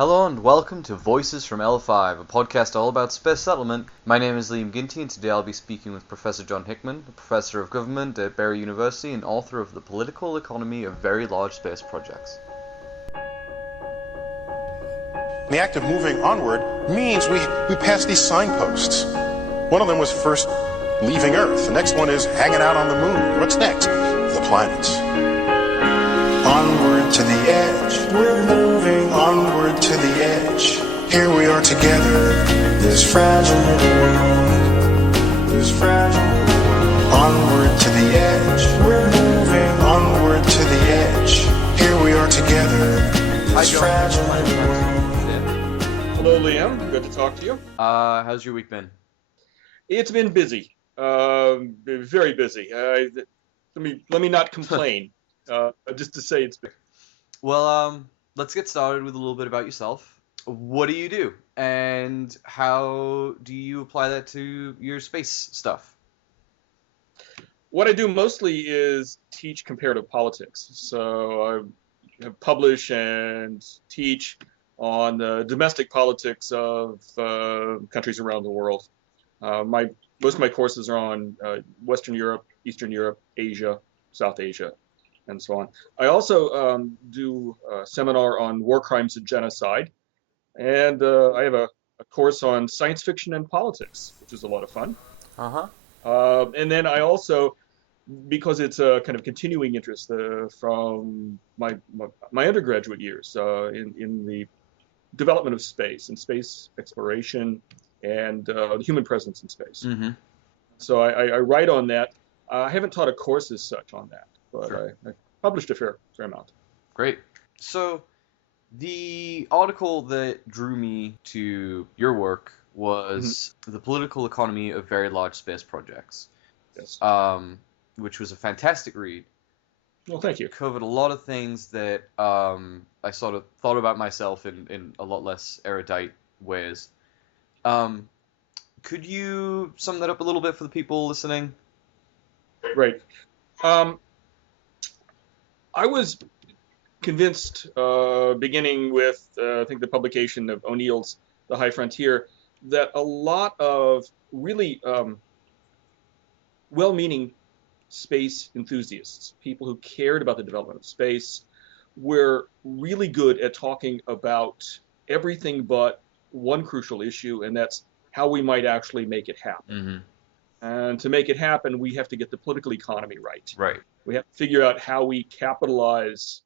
Hello and welcome to Voices from L5, a podcast all about space settlement. My name is Liam Ginty and today I'll be speaking with Professor John Hickman, a professor of government at Berry University and author of The Political Economy of Very Large Space Projects. The act of moving onward means we pass these signposts. One of them was first leaving Earth. The next one is hanging out on the moon. What's next? The planets. Onward to the edge. We're moving onward to the edge. Here we are together. This fragile little world. This fragile little world. Onward to the edge. We're moving onward to the edge. Here we are together. This fragile little world. Hello, Liam. Good to talk to you. How's your week been? It's been busy. Very busy. Let me not complain. Just to say it's been. Well, let's get started with a little bit about yourself. What do you do? And how do you apply that to your space stuff? What I do mostly is teach comparative politics. So I publish and teach on the domestic politics of countries around the world. Most of my courses are on Western Europe, Eastern Europe, Asia, South Asia, and so on. I also do a seminar on war crimes and genocide, and I have a course on science fiction and politics, which is a lot of fun. And then I also, because it's a kind of continuing interest from my undergraduate years in the development of space and space exploration and the human presence in space. Mm-hmm. So I write on that. I haven't taught a course as such on that, but sure. I published a fair amount. Great. So the article that drew me to your work was The Political Economy of Very Large Space Projects. Yes. Which was a fantastic read. Well, thank you. It covered a lot of things that I sort of thought about myself in a lot less erudite ways. Could you sum that up a little bit for the people listening? Right. I was convinced, beginning with, I think, the publication of O'Neill's The High Frontier, that a lot of really well-meaning space enthusiasts, people who cared about the development of space, were really good at talking about everything but one crucial issue, and that's how we might actually make it happen. Mm-hmm. And to make it happen, we have to get the political economy right. Right. We have to figure out how we capitalize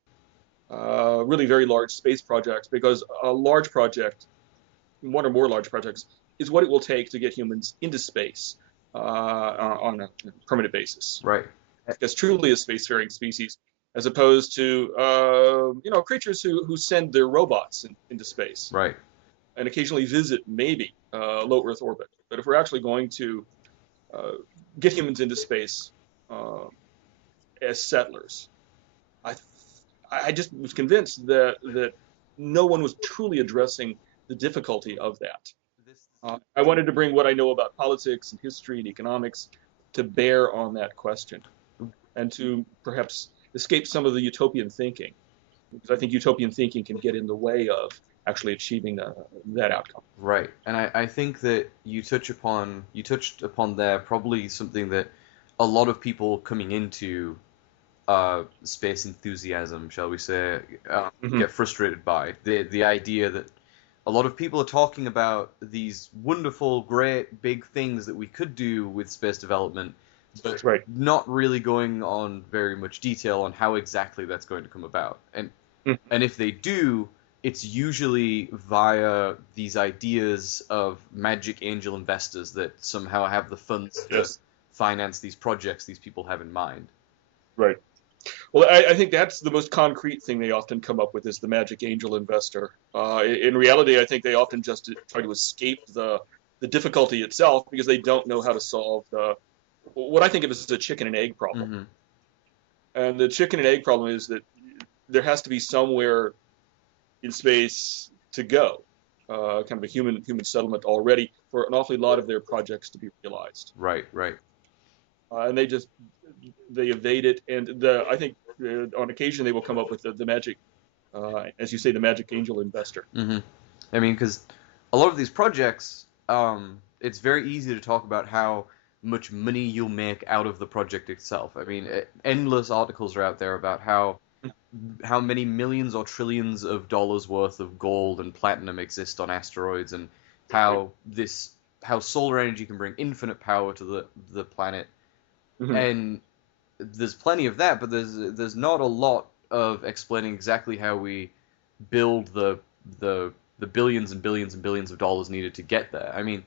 really very large space projects, because a large project, one or more large projects, is what it will take to get humans into space on a permanent basis. Right. As truly a spacefaring species, as opposed to creatures who send their robots into space. Right. And occasionally visit maybe low Earth orbit. But if we're actually going to get humans into space as settlers, I just was convinced that no one was truly addressing the difficulty of that. I wanted to bring what I know about politics and history and economics to bear on that question, and to perhaps escape some of the utopian thinking, because I think utopian thinking can get in the way of actually achieving that outcome. Right. And I think that you touched upon there probably something that a lot of people coming into space enthusiasm, shall we say, get frustrated by. The idea that a lot of people are talking about these wonderful, great, big things that we could do with space development, but right. not really going on very much detail on how exactly that's going to come about. And if they do, it's usually via these ideas of magic angel investors that somehow have the funds to finance these projects these people have in mind. Right. Well, I think that's the most concrete thing they often come up with, is the magic angel investor. In reality, I think they often just try to escape the difficulty itself, because they don't know how to solve what I think of as a chicken and egg problem. Mm-hmm. And the chicken and egg problem is that there has to be somewhere in space to go, kind of a human settlement already, for an awfully lot of their projects to be realized. Right. And they evade it, and I think on occasion they will come up with the magic as you say, the magic angel investor. Hmm. I mean, because a lot of these projects, it's very easy to talk about how much money you'll make out of the project itself. I mean, endless articles are out there about how many millions or trillions of dollars worth of gold and platinum exist on asteroids, and how solar energy can bring infinite power to the planet. Mm-hmm. And there's plenty of that, but there's not a lot of explaining exactly how we build the billions and billions and billions of dollars needed to get there. I mean,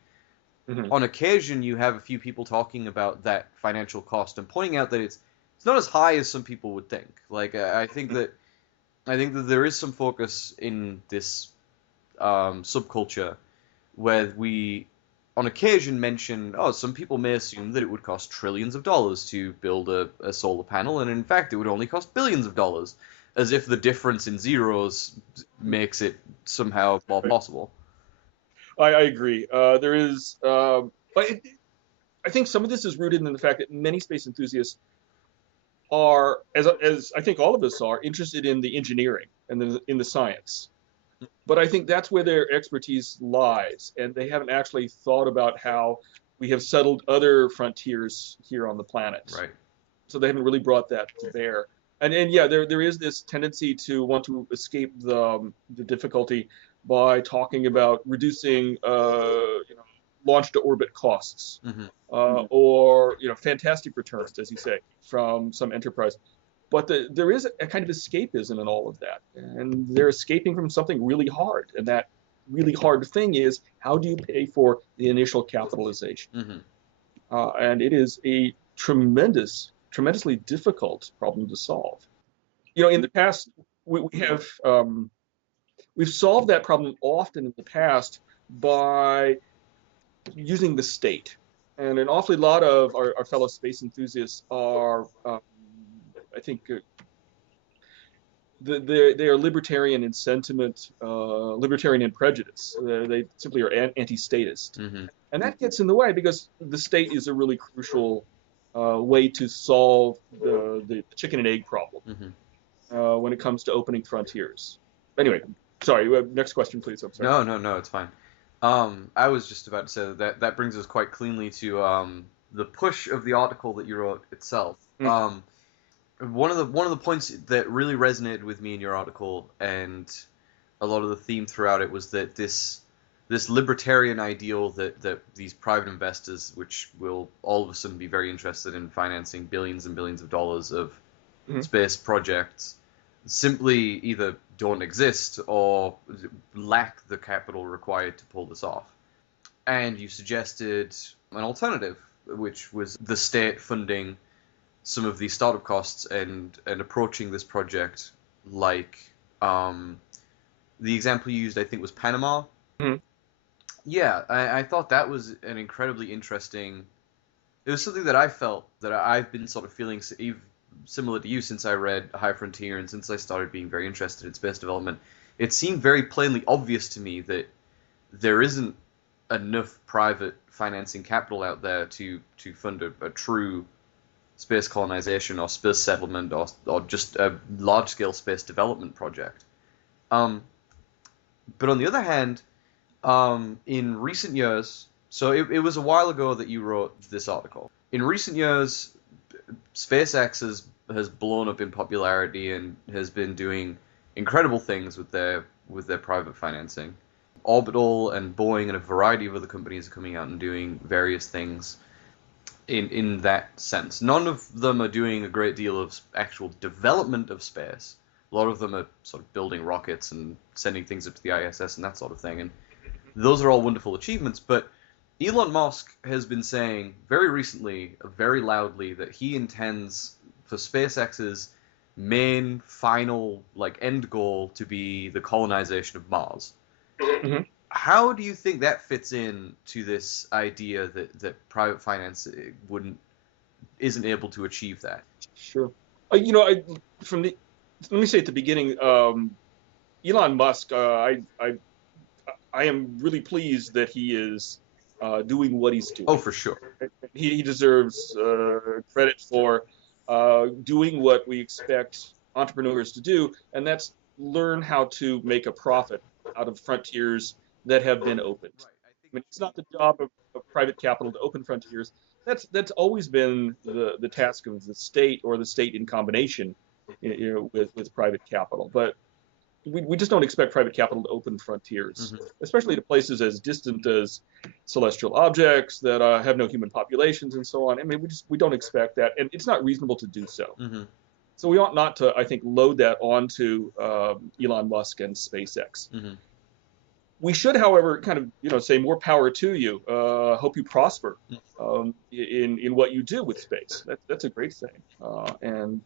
Mm-hmm. on occasion you have a few people talking about that financial cost and pointing out that it's not as high as some people would think. Like I think that there is some focus in this subculture where we on occasion mention, oh, some people may assume that it would cost trillions of dollars to build a solar panel, and in fact it would only cost billions of dollars, as if the difference in zeros makes it somehow more possible. I agree. There is, but I think some of this is rooted in the fact that many space enthusiasts are, as I think all of us are, interested in the engineering and in the science. But I think that's where their expertise lies, and they haven't actually thought about how we have settled other frontiers here on the planet. Right. So they haven't really brought that to bear. And yeah, there is this tendency to want to escape the difficulty by talking about reducing launch to orbit costs, Hmm. or fantastic returns, as you say, from some enterprise. But there is a kind of escapism in all of that, and they're escaping from something really hard, and that really hard thing is, how do you pay for the initial capitalization? Hmm. And it is a tremendously difficult problem to solve. In the past, we have we've solved that problem often in the past by using the state, and an awfully lot of our fellow space enthusiasts are, I think, they are libertarian in sentiment, libertarian in prejudice. They simply are anti-statist, Hmm. and that gets in the way because the state is a really crucial way to solve the chicken and egg problem when it comes to opening frontiers. Anyway, sorry. Next question, please. I'm sorry. No, it's fine. I was just about to say that brings us quite cleanly to the push of the article that you wrote itself. Mm. One of the points that really resonated with me in your article, and a lot of the theme throughout it, was that this libertarian ideal that these private investors, which will all of a sudden be very interested in financing billions and billions of dollars of space projects, simply either don't exist or lack the capital required to pull this off. And you suggested an alternative, which was the state funding some of these startup costs and approaching this project like the example you used, I think, was Panama. Mhm. Yeah, I thought that was an incredibly interesting. It was something that I felt that I've been sort of feeling similar to you since I read High Frontier and since I started being very interested in space development. It seemed very plainly obvious to me that there isn't enough private financing capital out there to fund a true space colonization or space settlement or just a large-scale space development project. But on the other hand, in recent years, so it was a while ago that you wrote this article. In recent years, SpaceX has blown up in popularity and has been doing incredible things with their private financing. Orbital and Boeing and a variety of other companies are coming out and doing various things in that sense. None of them are doing a great deal of actual development of space. A lot of them are sort of building rockets and sending things up to the ISS and that sort of thing. And those are all wonderful achievements, but Elon Musk has been saying very recently, very loudly, that he intends for SpaceX's main final end goal to be the colonization of Mars. Mhm. How do you think that fits in to this idea that private finance isn't able to achieve that? Sure. Let me say at the beginning, Elon Musk. I am really pleased that he is doing what he's doing. Oh, for sure. He deserves credit for doing what we expect entrepreneurs to do, and that's learn how to make a profit out of frontiers that have been opened. I mean, it's not the job of private capital to open frontiers. That's always been the task of the state or the state in combination, with private capital. But we just don't expect private capital to open frontiers, Mm-hmm. especially to places as distant as celestial objects that have no human populations and so on. I mean, we don't expect that, and it's not reasonable to do so. Mm-hmm. So we ought not to, I think, load that onto Elon Musk and SpaceX. Mm-hmm. We should, however, kind of say more power to you. Hope you prosper in what you do with space. That's a great thing, and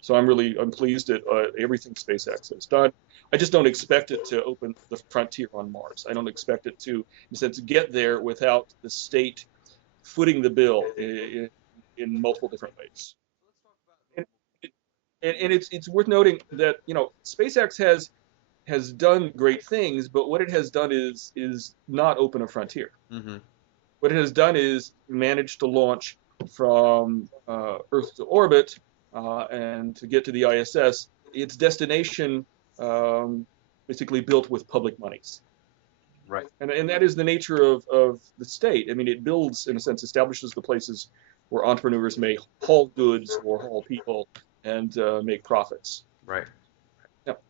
so I'm pleased at everything SpaceX has done. I just don't expect it to open the frontier on Mars. I don't expect it to, in a sense, get there without the state footing the bill in multiple different ways. And it's worth noting that SpaceX has done great things, but what it has done is not open a frontier. Mm-hmm. What it has done is managed to launch from Earth to orbit and to get to the ISS. Its destination basically built with public monies. Right. And that is the nature of the state. I mean, it builds, in a sense, establishes the places where entrepreneurs may haul goods or haul people and make profits. Right. Yep.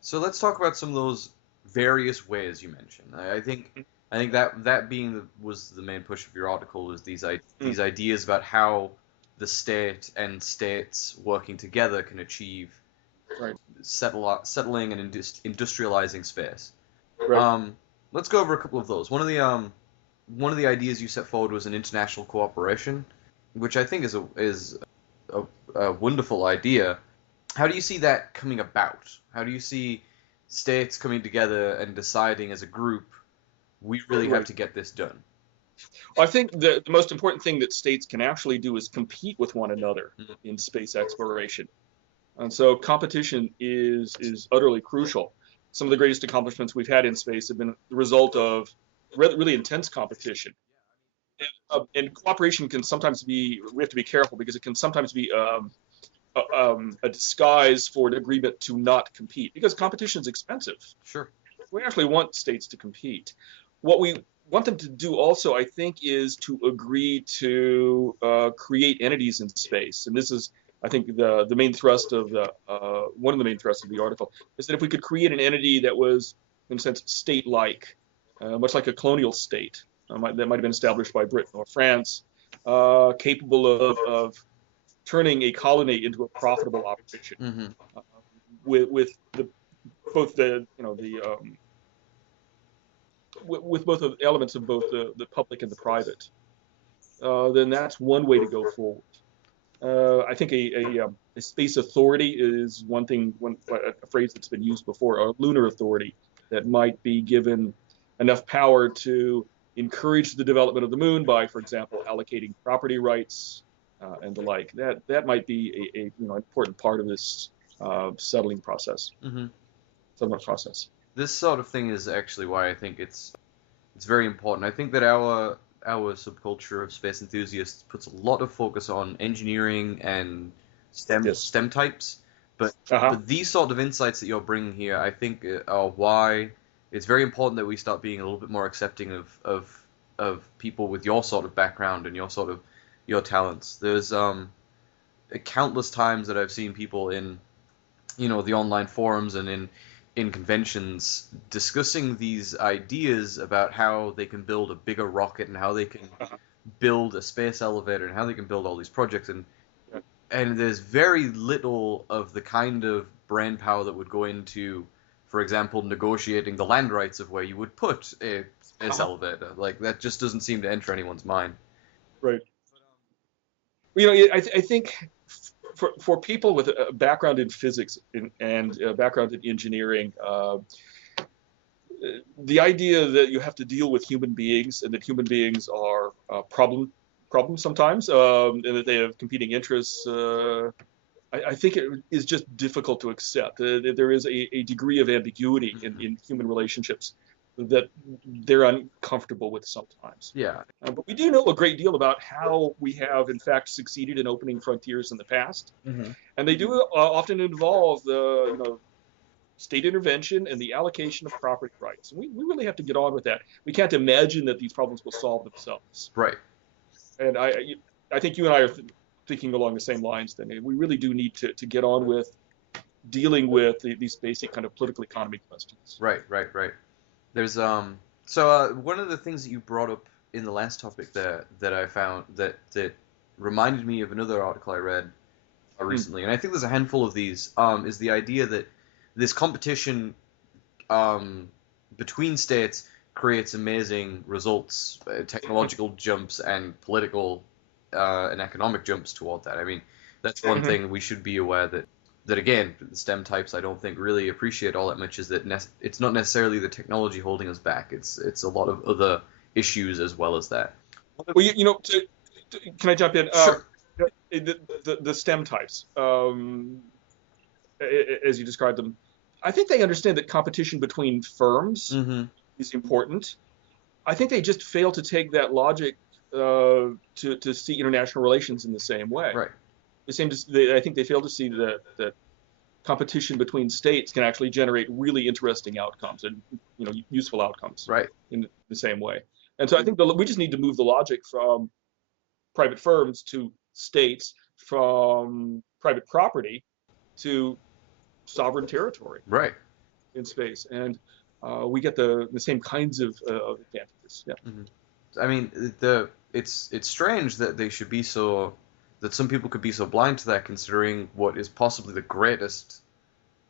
So let's talk about some of those various ways you mentioned. I think that was the main push of your article, was these ideas about how the state and states working together can achieve settling and industrializing space. Right. Let's go over a couple of those. One of the ideas you set forward was an international cooperation, which I think is a wonderful idea. How do you see that coming about? How do you see states coming together and deciding as a group, we really have to get this done? I think the most important thing that states can actually do is compete with one another in space exploration. And so competition is utterly crucial. Some of the greatest accomplishments we've had in space have been the result of really intense competition. And cooperation can sometimes we have to be careful, because it can sometimes be a disguise for an agreement to not compete, because competition is expensive. Sure. We actually want states to compete. What we want them to do also, I think, is to agree to create entities in space. And this is, I think, the main thrust of one of the main thrusts of the article, is that if we could create an entity that was, in a sense, state-like, much like a colonial state that might have been established by Britain or France, capable of turning a colony into a profitable operation, Mm-hmm. with both the elements of both the public and the private, then that's one way to go forward. I think a space authority is a phrase that's been used before, a lunar authority that might be given enough power to encourage the development of the moon by, for example, allocating property rights and the like. That might be a important part of this settlement process. Mm-hmm. This sort of thing is actually why I think it's very important. I think that our subculture of space enthusiasts puts a lot of focus on engineering and STEM types, but these sort of insights that you're bringing here, I think, are why it's very important that we start being a little bit more accepting of people with your sort of background and your talents. There's countless times that I've seen people in the online forums and in conventions discussing these ideas about how they can build a bigger rocket and how they can build a space elevator and how they can build all these projects, and there's very little of the kind of brain power that would go into, for example, negotiating the land rights of where you would put a space elevator. Like, that just doesn't seem to enter anyone's mind. Right. I think for people with a background in physics and a background in engineering, the idea that you have to deal with human beings and that human beings are problem sometimes, and that they have competing interests, I think it is just difficult to accept. There is a degree of ambiguity in human relationships that they're uncomfortable with sometimes. Yeah. But we do know a great deal about how we have, in fact, succeeded in opening frontiers in the past, and they do often involve state intervention and the allocation of property rights. And we really have to get on with that. We can't imagine that these problems will solve themselves. Right. And I think you and I are thinking along the same lines. Then we really do need to get on with dealing with these basic kind of political economy questions. Right. There's one of the things that you brought up in the last topic that I found that reminded me of another article I read recently, and I think there's a handful of these, is the idea that this competition between states creates amazing results, technological jumps, and political and economic jumps toward that. I mean, that's one thing we should be aware that again, the STEM types I don't think really appreciate all that much, is that it's not necessarily the technology holding us back. It's a lot of other issues as well as that. Well, can I jump in? Sure. The STEM types, as you described them, I think they understand that competition between firms is important. I think they just fail to take that logic to see international relations in the same way. Right. I think they fail to see that competition between states can actually generate really interesting outcomes and useful outcomes. Right. In the same way. And so I think we just need to move the logic from private firms to states, from private property to sovereign territory. Right. In space, and we get the same kinds of advantages. Yeah. I mean, it's strange that they should be that some people could be so blind to that, considering what is possibly the greatest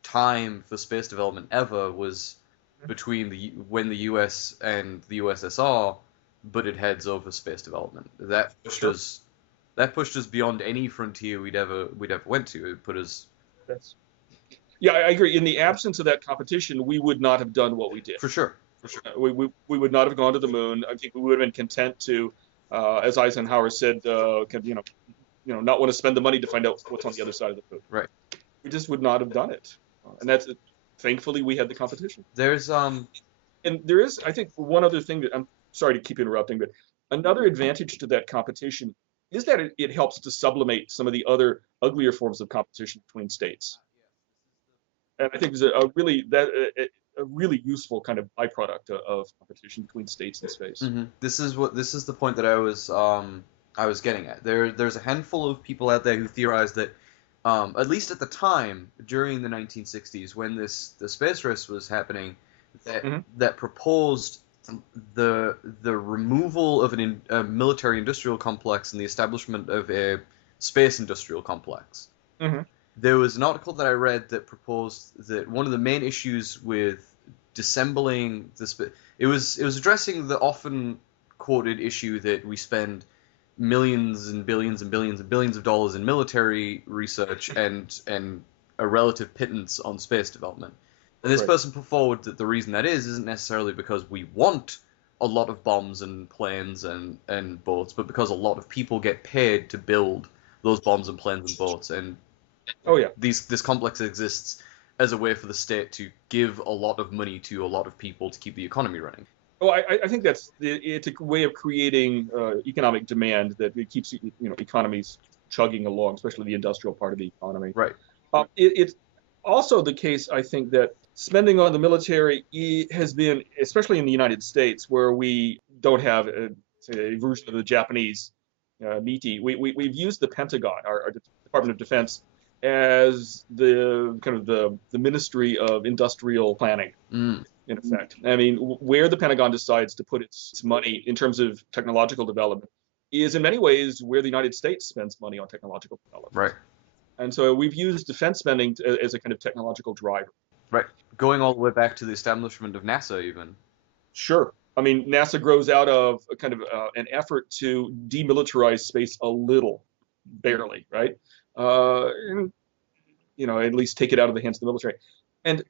time for space development ever was between when the US and the USSR butted heads over space development. That pushed us beyond any frontier we'd ever went to. It put us. Yeah, I agree. In the absence of that competition, we would not have done what we did. For sure. We would not have gone to the moon. I think we would have been content to, as Eisenhower said, not want to spend the money to find out what's on the other side of the food. Right. We just would not have done it, and that's thankfully we had the competition. And there is, I think, one other thing that I'm sorry to keep interrupting, but another advantage to that competition is that it helps to sublimate some of the other uglier forms of competition between states. And I think it's a really useful kind of byproduct of competition between states in space. This is the point that I was getting at. There's a handful of people out there who theorize that, at least at the time during the 1960s when the space race was happening, that proposed the removal of a military industrial complex and the establishment of a space industrial complex. There was an article that I read that proposed that one of the main issues with dissembling it was addressing the often quoted issue that we spend millions and billions and billions and billions of dollars in military research and a relative pittance on space development. And this person put forward that the reason that isn't necessarily because we want a lot of bombs and planes and boats, but because a lot of people get paid to build those bombs and planes and boats. And this complex exists as a way for the state to give a lot of money to a lot of people to keep the economy running. Oh, I think it's a way of creating economic demand that it keeps economies chugging along, especially the industrial part of the economy. Right. It's also the case, I think, that spending on the military has been, especially in the United States, where we don't have a version of the Japanese MITI. We've used the Pentagon, our Department of Defense, as the kind of the Ministry of Industrial Planning, in effect. I mean, where the Pentagon decides to put its money in terms of technological development is in many ways where the United States spends money on technological development. Right. And so we've used defense spending as a kind of technological driver. Right. Going all the way back to the establishment of NASA, even. Sure. I mean, NASA grows out of a kind of an effort to demilitarize space a little, barely, right? And, at least take it out of the hands of the military. And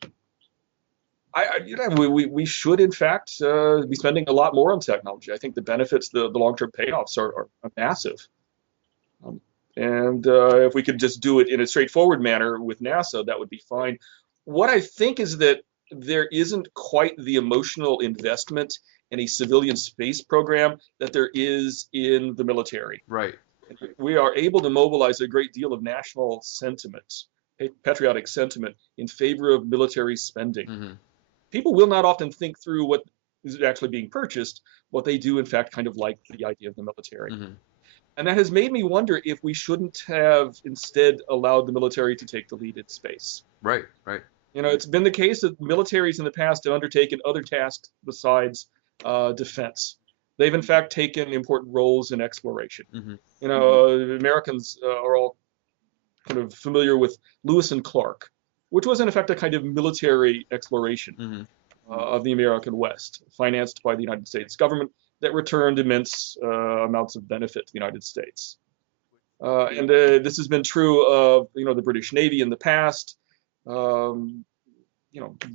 we should, in fact, be spending a lot more on technology. I think the benefits, the long-term payoffs are massive. And if we could just do it in a straightforward manner with NASA, that would be fine. What I think is that there isn't quite the emotional investment in a civilian space program that there is in the military. Right. We are able to mobilize a great deal of national sentiment patriotic sentiment in favor of military spending. Hmm. People will not often think through what is actually being purchased, but they do, in fact, kind of like the idea of the military. Hmm. And that has made me wonder if we shouldn't have instead allowed the military to take the lead in space. Right, right. It's been the case that militaries in the past have undertaken other tasks besides defense. They've in fact taken important roles in exploration. Hmm. Americans are all kind of familiar with Lewis and Clark, which was in effect a kind of military exploration Hmm. of the American West, financed by the United States government, that returned immense amounts of benefit to the United States. And this has been true of the British Navy in the past. Um,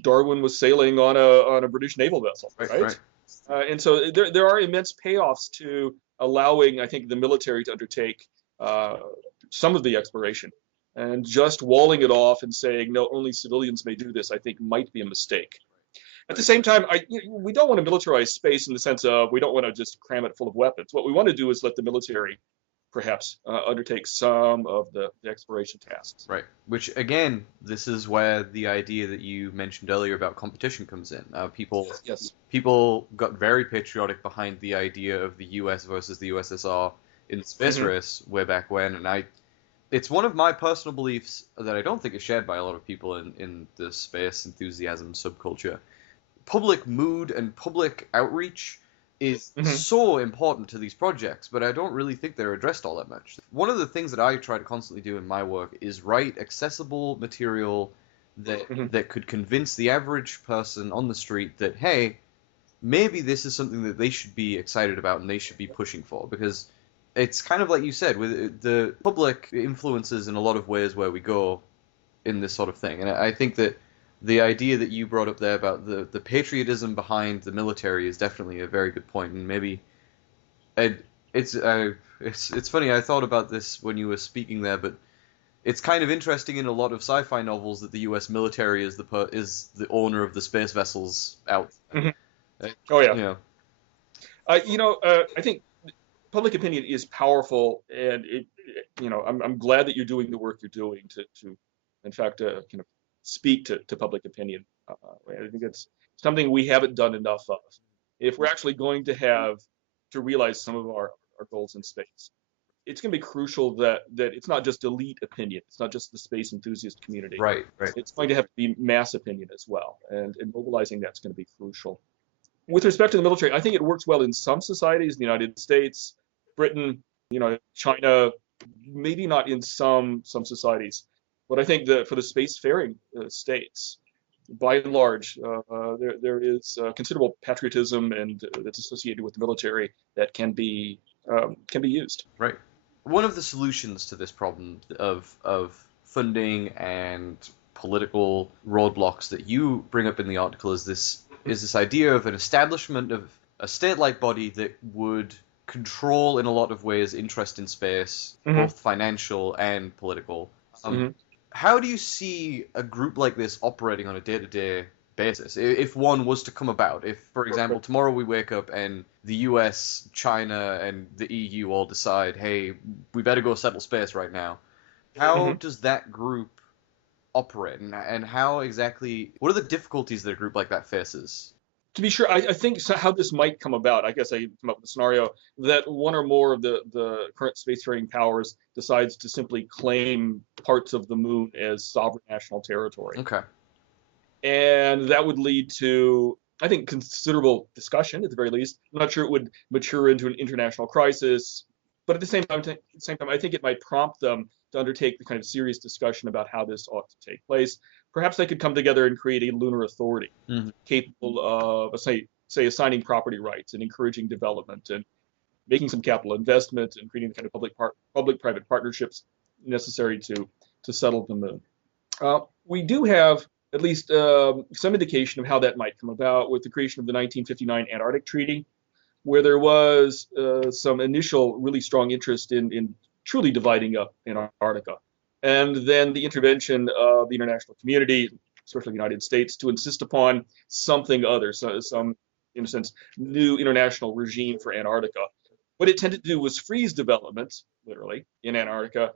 Darwin was sailing on a British naval vessel, Right, right? right. And so there are immense payoffs to allowing, I think, the military to undertake some of the exploration. And just walling it off and saying, no, only civilians may do this, I think might be a mistake. At the same time, we don't want to militarize space in the sense of we don't want to just cram it full of weapons. What we want to do is let the military perhaps undertake some of the exploration tasks. Right. Which, again, this is where the idea that you mentioned earlier about competition comes in. Yes. People got very patriotic behind the idea of the US versus the USSR in the space race way back when, and it's one of my personal beliefs that I don't think is shared by a lot of people in the space enthusiasm subculture. Public mood and public outreach is so important to these projects, but I don't really think they're addressed all that much. One of the things that I try to constantly do in my work is write accessible material that could convince the average person on the street that, hey, maybe this is something that they should be excited about and they should be pushing for, because it's kind of like you said, with the public influences in a lot of ways where we go in this sort of thing. And I think that the idea that you brought up there about the patriotism behind the military is definitely a very good point, and maybe it's funny. I thought about this when you were speaking there, but it's kind of interesting in a lot of sci-fi novels that the U.S. military is the owner of the space vessels out. Oh yeah. You know. I think public opinion is powerful, and I'm glad that you're doing the work you're doing to in fact, kind of speak to public opinion. I think it's something we haven't done enough of. If we're actually going to realize some of our goals in space, it's going to be crucial that it's not just elite opinion. It's not just the space enthusiast community. Right, right. It's going to have to be mass opinion as well, and mobilizing that's going to be crucial. With respect to the military, I think it works well in some societies, the United States, Britain, China, maybe not in some societies. But I think that for the spacefaring states, by and large, there is considerable patriotism and that's associated with the military that can be used. Right. One of the solutions to this problem of funding and political roadblocks that you bring up in the article is this idea of an establishment of a state-like body that would control in a lot of ways interest in space, both financial and political. How do you see a group like this operating on a day-to-day basis? If one was to come about, if, for example, tomorrow we wake up and the US, China, and the EU all decide, hey, we better go settle space right now, how does that group operate? And how exactly, what are the difficulties that a group like that faces? To be sure, I think how this might come about, I guess I come up with a scenario that one or more of the current spacefaring powers decides to simply claim parts of the moon as sovereign national territory. Okay. And that would lead to, I think, considerable discussion at the very least. I'm not sure it would mature into an international crisis, but at the same time, I think it might prompt them to undertake the kind of serious discussion about how this ought to take place. Perhaps they could come together and create a lunar authority capable of, say, assigning property rights and encouraging development and making some capital investment and creating the kind of public-private partnerships necessary to settle the moon. We do have at least some indication of how that might come about with the creation of the 1959 Antarctic Treaty, where there was some initial really strong interest in truly dividing up Antarctica. And then the intervention of the international community, especially the United States, to insist upon something other, some, in a sense, new international regime for Antarctica. What it tended to do was freeze development, literally, in Antarctica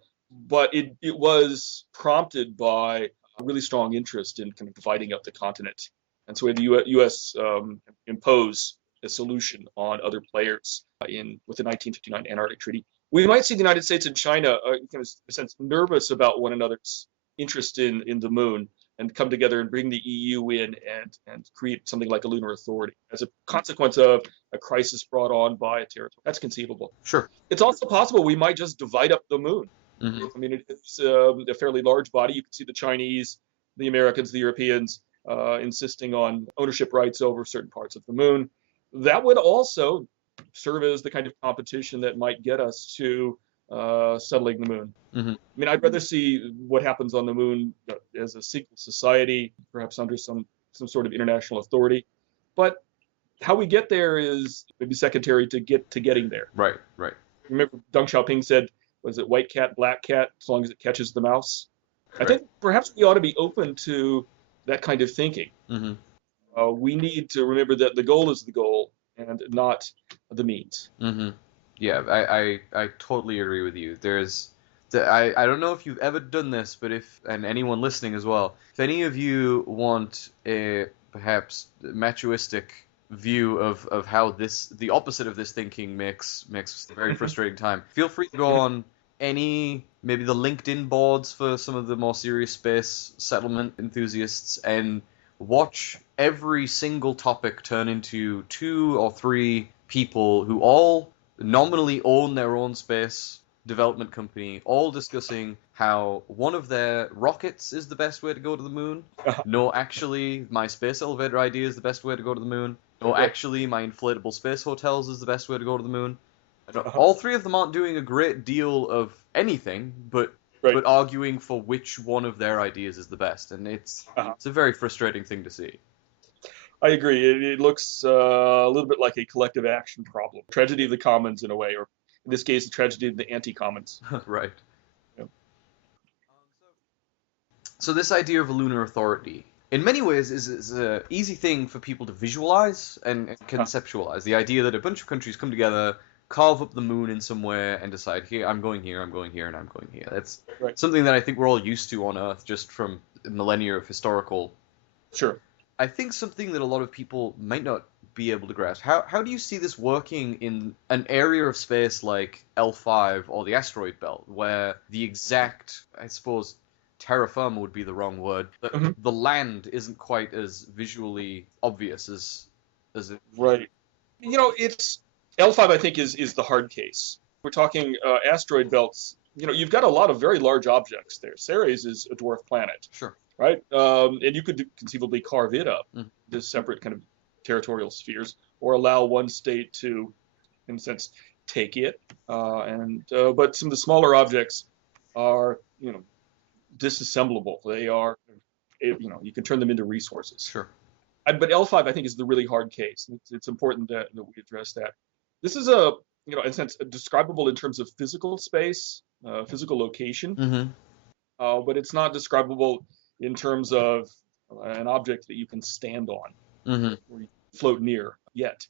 but it was prompted by a really strong interest in kind of dividing up the continent. And so we had the U.S. Impose a solution on other players with the 1959 Antarctic Treaty. We might see the United States and China kind of, in a sense, nervous about one another's interest in the moon and come together and bring the EU in and create something like a lunar authority as a consequence of a crisis brought on by a territory. That's conceivable. Sure. It's also possible we might just divide up the moon. Mm-hmm. I mean, it's a fairly large body. You can see the Chinese, the Americans, the Europeans insisting on ownership rights over certain parts of the moon. That would also serve as the kind of competition that might get us to settling the moon. Mm-hmm. I mean, I'd rather see what happens on the moon as a secret society, perhaps under some sort of international authority. But how we get there is maybe secondary to getting there. Right, right. Remember, Deng Xiaoping said, was it white cat, black cat, as long as it catches the mouse? Correct. I think perhaps we ought to be open to that kind of thinking. Mm-hmm. We need to remember that the goal is the goal and not the means. Mm-hmm. Yeah, I totally agree with you. I don't know if you've ever done this, but and anyone listening as well, if any of you want a perhaps machoistic view of how the opposite of this thinking makes a very frustrating time, feel free to go on maybe the LinkedIn boards for some of the more serious space settlement enthusiasts and watch every single topic turn into 2 or 3 people who all nominally own their own space development company, all discussing how one of their rockets is the best way to go to the moon. No, actually, my space elevator idea is the best way to go to the moon. No, actually, my inflatable space hotels is the best way to go to the moon. All 3 of them aren't doing a great deal of anything, but arguing for which one of their ideas is the best, and it's a very frustrating thing to see. I agree. It looks a little bit like a collective action problem. Tragedy of the commons, in a way, or in this case, the tragedy of the anti-commons. Right. Yep. So this idea of a lunar authority, in many ways, is an easy thing for people to visualize and conceptualize. The idea that a bunch of countries come together, carve up the moon in some way, and decide, here, I'm going here, and I'm going here. That's something that I think we're all used to on Earth, just from millennia of historical. Sure. I think something that a lot of people might not be able to grasp. How do you see this working in an area of space like L5 or the asteroid belt, where the exact, I suppose, terra firma would be the wrong word, but the land isn't quite as visually obvious as it... Right. You know, it's... L5, I think, is the hard case. We're talking asteroid belts. You know, you've got a lot of very large objects there. Ceres is a dwarf planet. Sure. Right? And you could conceivably carve it up into separate kind of territorial spheres, or allow one state to, in a sense, take it. But some of the smaller objects are, disassemblable. They are, you can turn them into resources. Sure. But L5, I think, is the really hard case. It's important that we address that. This is in a sense, describable in terms of physical space, physical location, but it's not describable in terms of an object that you can stand on or you float near yet.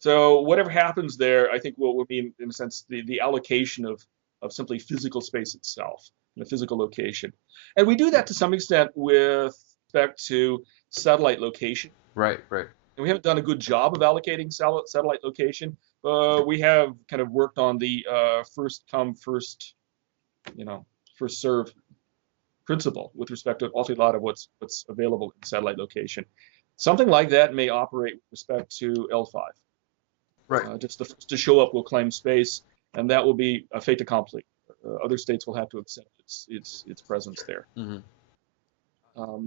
So whatever happens there, I think will mean, in a sense, the allocation of simply physical space itself, the physical location. And we do that to some extent with respect to satellite location. Right. And we haven't done a good job of allocating satellite location. We have kind of worked on the first come, first serve principle with respect to an awful lot of what's available in satellite location. Something like that may operate with respect to L5. Right. Just the first to show up will claim space, and that will be a fait accompli. Other states will have to accept its presence there.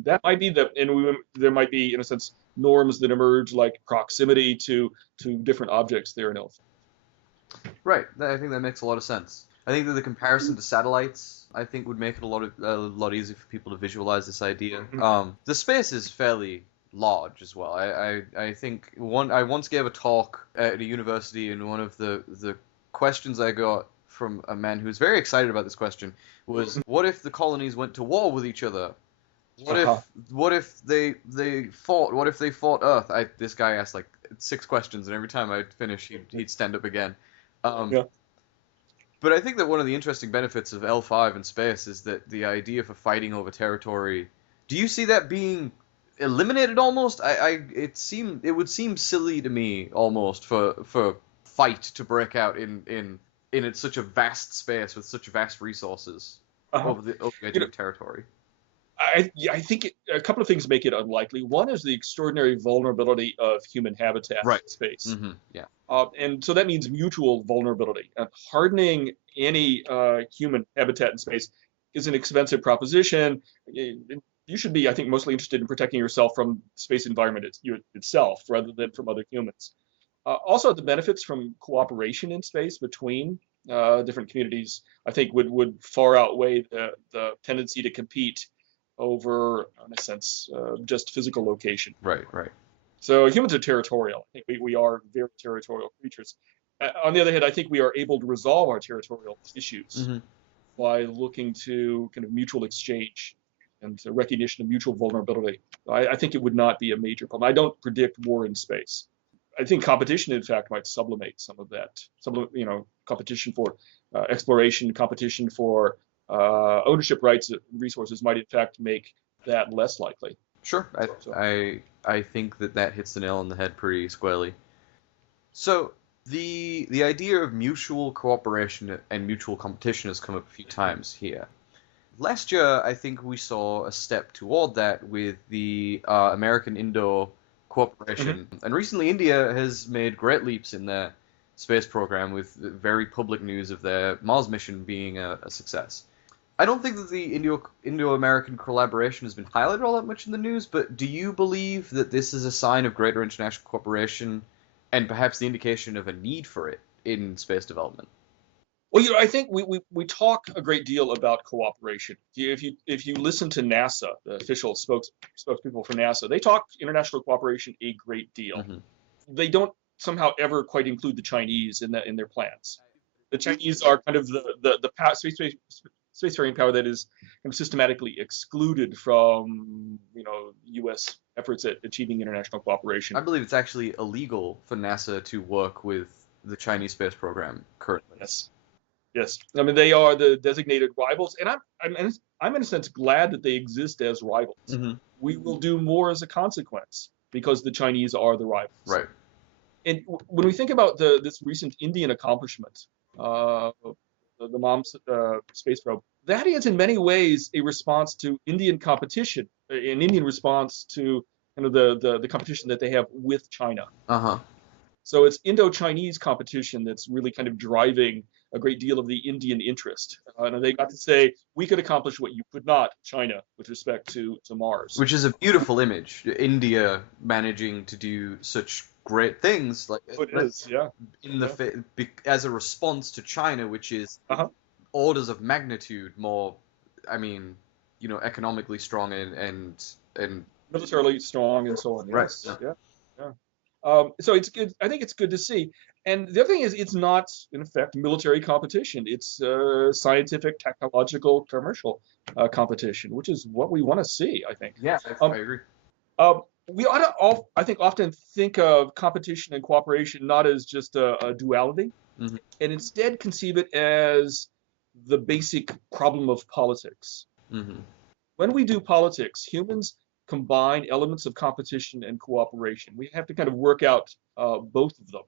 That might be there might be, in a sense, norms that emerge, like proximity to different objects there in L5. Right. I think that makes a lot of sense. I think that the comparison to satellites, I think, would make it a lot easier for people to visualize this idea. The space is fairly large as well. I think I once gave a talk at a university, and one of the questions I got from a man who was very excited about this question was, what if the colonies went to war with each other? What if they fought? What if they fought Earth? This guy asked like 6 questions, and every time I'd finish, he'd stand up again. But I think that one of the interesting benefits of L5 in space is that the idea for fighting over territory. Do you see that being eliminated almost? It would seem silly to me almost for fight to break out in such a vast space with such vast resources Uh-huh. over the You idea know, of territory. I think a couple of things make it unlikely. One is the extraordinary vulnerability of human habitats Right. in space. Yeah. And so that means mutual vulnerability. Hardening any human habitat in space is an expensive proposition. You should be, I think, mostly interested in protecting yourself from space environment itself rather than from other humans. Also, the benefits from cooperation in space between different communities, I think, would far outweigh the tendency to compete over, in a sense, just physical location. Right. Right. So humans are territorial. I think we are very territorial creatures. On the other hand, I think we are able to resolve our territorial issues Hmm. by looking to kind of mutual exchange and to recognition of mutual vulnerability. I think it would not be a major problem. I don't predict war in space. I think competition, in fact, might sublimate some of that. Competition for exploration, competition for ownership rights, resources might, in fact, make that less likely. Sure. So, I think that hits the nail on the head pretty squarely. So the idea of mutual cooperation and mutual competition has come up a few times here. Last year, I think we saw a step toward that with the American-Indo mhm. cooperation, and recently India has made great leaps in their space program with very public news of their Mars mission being a success. I don't think that the Indo-American collaboration has been highlighted all that much in the news, but do you believe that this is a sign of greater international cooperation and perhaps the indication of a need for it in space development? Well, I think we talk a great deal about cooperation. If you listen to NASA, the official spokespeople for NASA, they talk international cooperation a great deal. Hmm. They don't somehow ever quite include the Chinese in their plans. The Chinese are kind of spacefaring power that is kind of systematically excluded from U.S. efforts at achieving international I cooperation. believe it's actually illegal for NASA to work with the Chinese space program currently. Yes. Yes, I mean they are the designated rivals, and I'm in a sense glad that they exist as rivals. Hmm. We will do more as a consequence because the Chinese are the rivals. Right. And when we think about this recent Indian accomplishment, uh, the MOMS space probe, that is in many ways a response to Indian competition, an Indian response to the competition that they have with China. Uh-huh. So it's Indo-Chinese competition that's really kind of driving a great deal of the Indian interest. And they got to say, we could accomplish what you could not, China, with respect to Mars. Which is a beautiful image. India managing to do such great things like So it is, yeah. in Yeah. as a response to China, which is Uh-huh. orders of magnitude more, I mean, economically strong and Militarily strong and so on. right. Yes. Yeah. Yeah. Yeah. So it's good. I think it's good to see. And the other thing is, it's not, in effect, military competition. It's scientific, technological, commercial competition, which is what we want to see, I think. Yeah, I Um, agree. we ought to, I think, often think of competition and cooperation not as just a duality, Hmm. and instead conceive it as the basic problem of politics. Hmm. When we do politics, humans combine elements of competition and cooperation. We have to kind of work out both of them.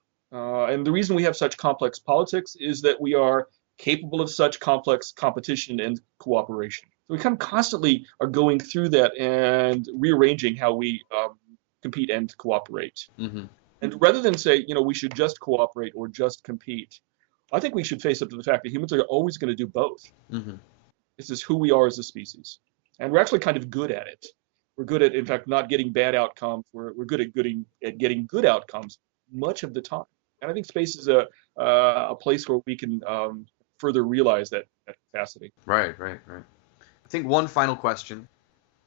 And the reason we have such complex politics is that we are capable of such complex competition and cooperation. So we kind of constantly are going through that and rearranging how we compete and cooperate. Hmm. And rather than say, we should just cooperate or just compete, I think we should face up to the fact that humans are always going to do both. Hmm. This is who we are as a species. And we're actually kind of good at it. We're good at, in fact, not getting bad outcomes. We're good at getting good outcomes much of the time. And I think space is a place where we can further realize that capacity. Right, right, right. I think one final question.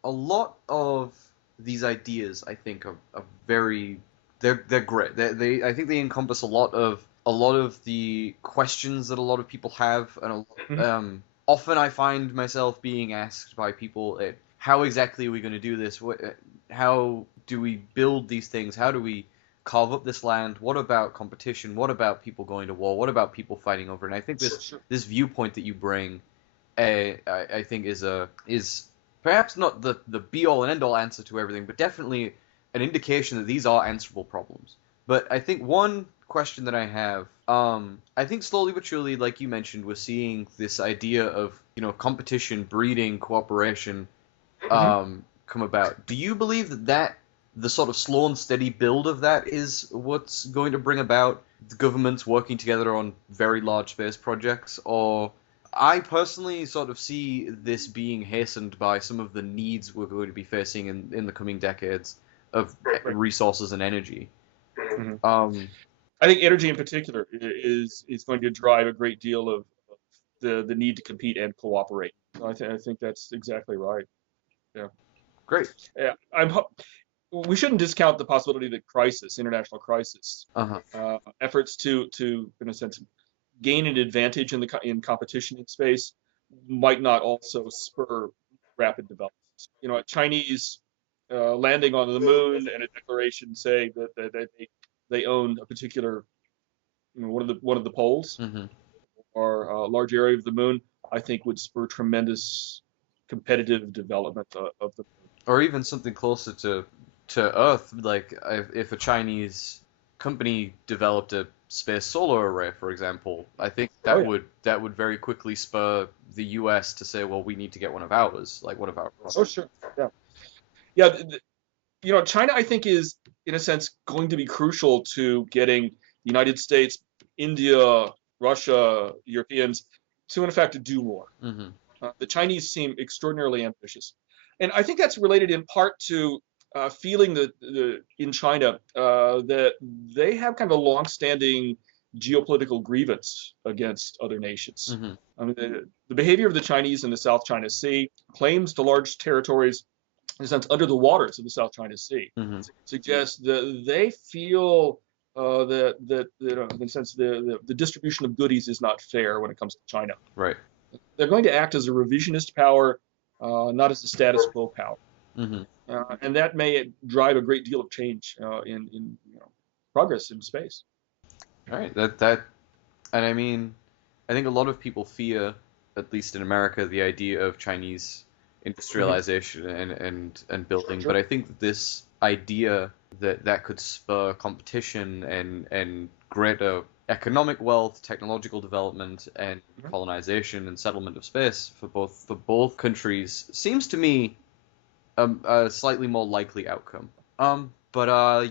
A lot of these ideas, I think, are very they're great. I think they encompass a lot of the questions that a lot of people have, and Mhm. often I find myself being asked by people, how exactly are we going to do this? How do we build these things? How do we carve up this land? What about competition? What about people going to war? What about people fighting over it? And I think this viewpoint that you bring, I think is perhaps not the be all and end all answer to everything, but definitely an indication that these are answerable problems. But I think one question that I have, I think slowly but surely, like you mentioned, we're seeing this idea of, competition breeding cooperation come about. Do you believe that the sort of slow and steady build of that is what's going to bring about the governments working together on very large space projects? Or I personally sort of see this being hastened by some of the needs we're going to be facing in the coming decades of resources and energy. Mm-hmm. I think energy in particular is going to drive a great deal of the need to compete and cooperate. I think that's exactly right. Yeah. Great. Yeah. We shouldn't discount the possibility that international crisis, efforts to, in a sense, gain an advantage in competition in space might not also spur rapid development. A Chinese landing on the moon and a declaration saying that they own a particular, one of the poles or a large area of the moon, I think would spur tremendous competitive development of the moon. Or even something closer to Earth, like if a Chinese company developed a space solar array, for example, I think that would very quickly spur the U.S. to say, well, we need to get one of ours, like one of our products. Oh, sure. Yeah. China, I think, is in a sense going to be crucial to getting the United States, India, Russia, Europeans to, in fact, do more. The Chinese seem extraordinarily ambitious. And I think that's related in part to feeling that in China that they have kind of a long-standing geopolitical grievance against other nations. I mean, the behavior of the Chinese in the South China Sea, claims to large territories, in a sense, under the waters of the South China Sea, suggests that they feel that in a sense, the distribution of goodies is not fair when it comes to China. Right. They're going to act as a revisionist power, not as a status quo power. And that may drive a great deal of change in progress in space. All right. And I mean, I think a lot of people fear, at least in America, the idea of Chinese industrialization and building. But I think that this idea that could spur competition and greater economic wealth, technological development, and colonization and settlement of space for both countries seems to me a slightly more likely outcome. But I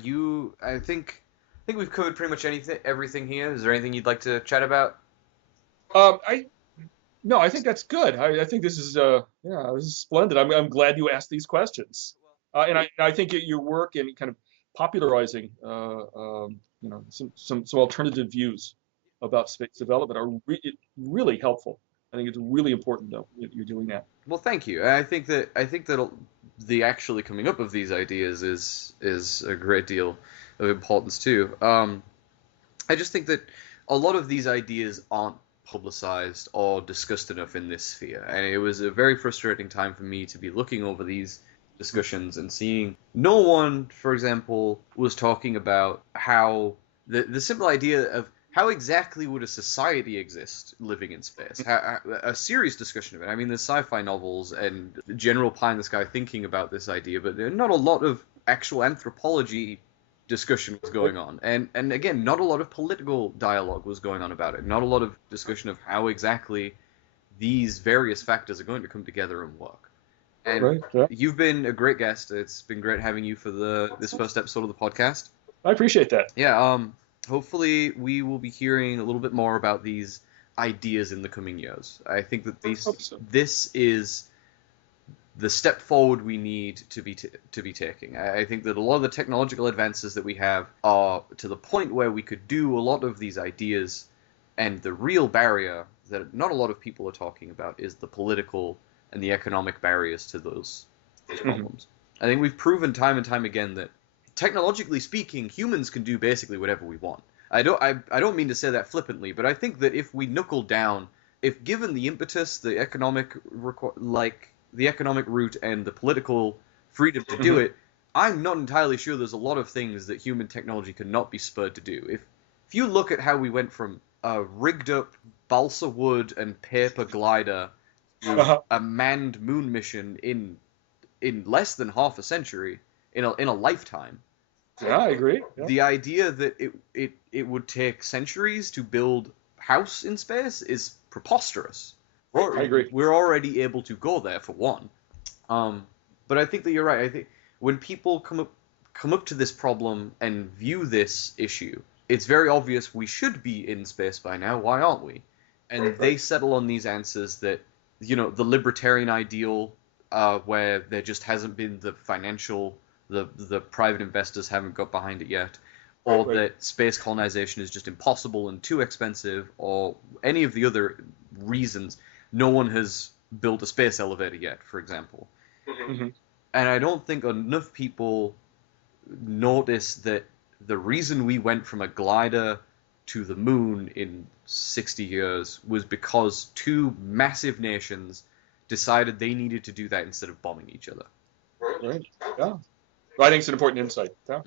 think we've covered pretty much everything here. Is there anything you'd like to chat about? No, I think that's good. I think this is this is splendid. I'm glad you asked these questions, and I think your work in kind of popularizing some alternative views about space development are really helpful. I think it's really important that you're doing that. Well, thank you. I think that the actually coming up of these ideas is a great deal of importance too. I just think that a lot of these ideas aren't publicized or discussed enough in this sphere, and it was a very frustrating time for me to be looking over these discussions and seeing no one, for example, was talking about how the simple idea of how exactly would a society exist living in space? A serious discussion of it. I mean, there's sci-fi novels and general pie in the sky thinking about this idea, but there's not a lot of actual anthropology discussion was going on. And again, not a lot of political dialogue was going on about it. Not a lot of discussion of how exactly these various factors are going to come together and work. And you've been a great guest. It's been great having you for this first episode of the podcast. I appreciate that. Yeah, hopefully we will be hearing a little bit more about these ideas in the coming years. I think that this is the step forward we need to be taking. I think that a lot of the technological advances that we have are to the point where we could do a lot of these ideas, and the real barrier that not a lot of people are talking about is the political and the economic barriers to those problems. I think we've proven time and time again that technologically speaking, humans can do basically whatever we want. I don't mean to say that flippantly, but I think that if we knuckle down, if given the impetus, the economic route and the political freedom to do it, I'm not entirely sure there's a lot of things that human technology could not be spurred to do. If you look at how we went from a rigged up balsa wood and paper glider to a manned moon mission in less than half a century, in a lifetime. Yeah, I agree. Yeah. The idea that it would take centuries to build house in space is preposterous. I agree. We're already able to go there for one. But I think that you're right. I think when people come up to this problem and view this issue, it's very obvious we should be in space by now. Why aren't we? And they settle on these answers that, the libertarian ideal, where there just hasn't been the financial, the private investors haven't got behind it yet, or that space colonization is just impossible and too expensive, or any of the other reasons. No one has built a space elevator yet, for example. Mm-hmm. And I don't think enough people notice that the reason we went from a glider to the moon in 60 years was because two massive nations decided they needed to do that instead of bombing each other. Right. Yeah. I think it's an important insight. Yeah.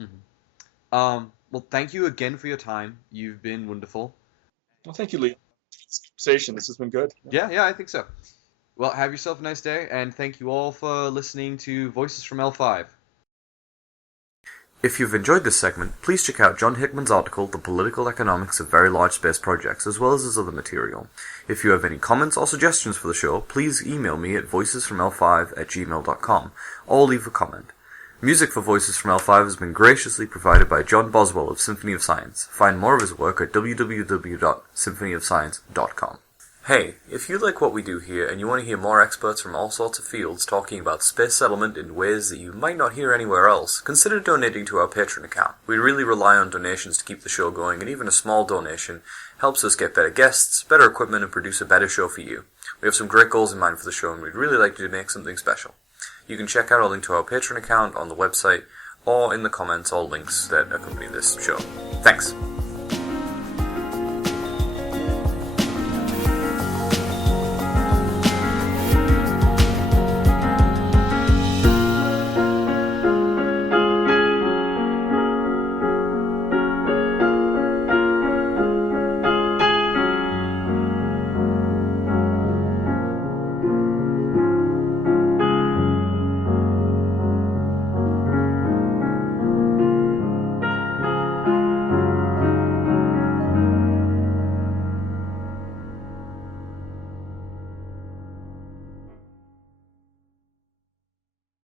Mm-hmm. Well, thank you again for your time. You've been wonderful. Well, thank you, Lee. This conversation. This has been good. Yeah, I think so. Well, have yourself a nice day, and thank you all for listening to Voices from L5. If you've enjoyed this segment, please check out John Hickman's article, The Political Economics of Very Large Space Projects, as well as his other material. If you have any comments or suggestions for the show, please email me at voicesfroml5@gmail.com, or leave a comment. Music for Voices from L5 has been graciously provided by John Boswell of Symphony of Science. Find more of his work at www.symphonyofscience.com. Hey, if you like what we do here and you want to hear more experts from all sorts of fields talking about space settlement in ways that you might not hear anywhere else, consider donating to our Patreon account. We really rely on donations to keep the show going, and even a small donation helps us get better guests, better equipment, and produce a better show for you. We have some great goals in mind for the show, and we'd really like you to make something special. You can check out a link to our Patreon account on the website, or in the comments or links that accompany this show. Thanks!